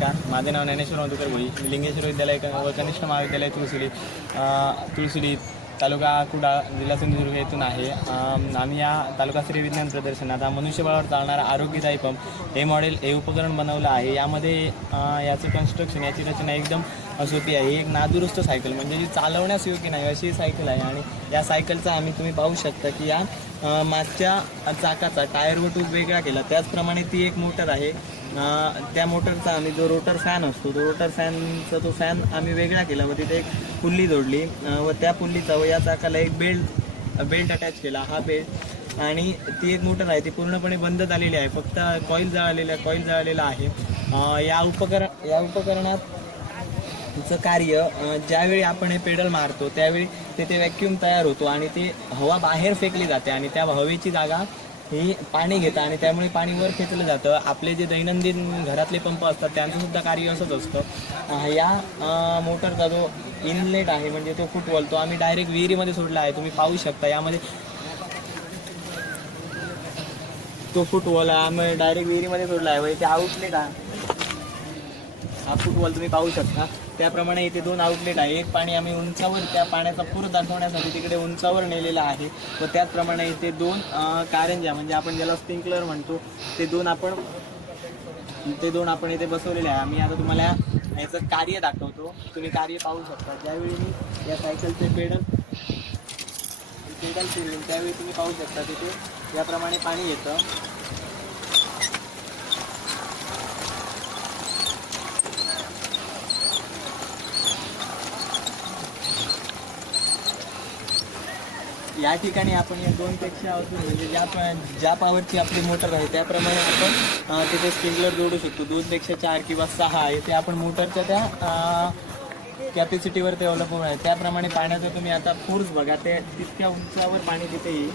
नमस्कार, माझे नाव ज्ञानेश्वर मधुकर भोई. मी लिंगेश्वर विद्यालय व कनिष्ठ महाविद्यालय तुळसुली तालुका कुडाळ जिल्हा सिंधुदुर्ग येथून आहे. आम्ही या तालुकास्तरीय विज्ञान प्रदर्शनात मनुष्यबळावर चालणारा आरोग्यदायी पंप हे उपकरण बनवलं आहे. यामध्ये याचं कन्स्ट्रक्शन, याची रचना एकदम सोपी आहे. एक नादुरुस्त सायकल म्हणजे जी चालवण्यास योग्य नाही अशी सायकल आहे. आणि या सायकलचा तुम्ही पाहू शकता की या मागच्या चाकाचा टायर व ट्यूब वेगळा केला. त्याचप्रमाणे ती एक मोटर आहे. त्या मोटरचा आम्ही जो रोटर फॅन असतो, तो रोटर फॅनचा तो फॅन आम्ही वेगळा केला व तिथे एक पुल्ली जोडली व त्या पुल्लीचा व या चाकाला एक बेल्ट अटॅच केला. हा बेल्ट आणि ती एक मोटर आहे ती पूर्णपणे बंद झालेली आहे. फक्त कॉईल जळालेला आहे. या उपकरणात चं कार्य ज्यावेळी आपण हे पेडल मारतो त्यावेळी तेथे व्हॅक्यूम तयार होतो आणि ती हवा बाहेर फेकली जाते आणि त्या हवेची जागा ही पाणी घेतं आणि त्यामुळे पाणी वर खेचलं जातं. आपले जे दैनंदिन घरातले पंप असतात त्यांचंसुद्धा कार्य असंच असतं. या मोटरचा जो इनलेट आहे म्हणजे तो फुटवॉल तो आम्ही डायरेक्ट विहिरीमध्ये सोडला आहे. तुम्ही पाहू शकता यामध्ये तो फुटवॉल आम्ही डायरेक्ट विहिरीमध्ये सोडला आहे व इथे आउटलेट आहे. हा फुटवॉल तुम्ही पाहू शकता. त्याप्रमाणे इथे 2 आउटलेट आहे. एक पाणी आम्ही उंचावर त्या पाण्याचा पूर दाखवण्यासाठी तिकडे उंचावर नेलेला आहे व त्याचप्रमाणे इथे 2 कारंज्या म्हणजे आपण ज्याला स्प्रिंकलर म्हणतो ते दोन आपण इथे बसवलेले आहे. आम्ही आता तुम्हाला याचं कार्य दाखवतो. तुम्ही कार्य पाहू शकता. ज्यावेळी मी या सायकलचे पेडल फिरवेन त्यावेळी तुम्ही पाहू शकता तिथे याप्रमाणे पाणी येतं. या ठिकाणी आपण या 2 पेक्षा अजून म्हणजे ज्या पॉवरची आपली मोटर आहे त्याप्रमाणे आपण तिथे स्प्रिंकलर जोडू शकतो. 2 पेक्षा 4 किंवा 6 इथे आपण मोटरच्या त्या कॅपॅसिटीवर ते अवलंबून आहे. त्याप्रमाणे पाण्याचं तुम्ही आता फोर्स बघा, ते तितक्या उंचावर पाणी तिथे येईल.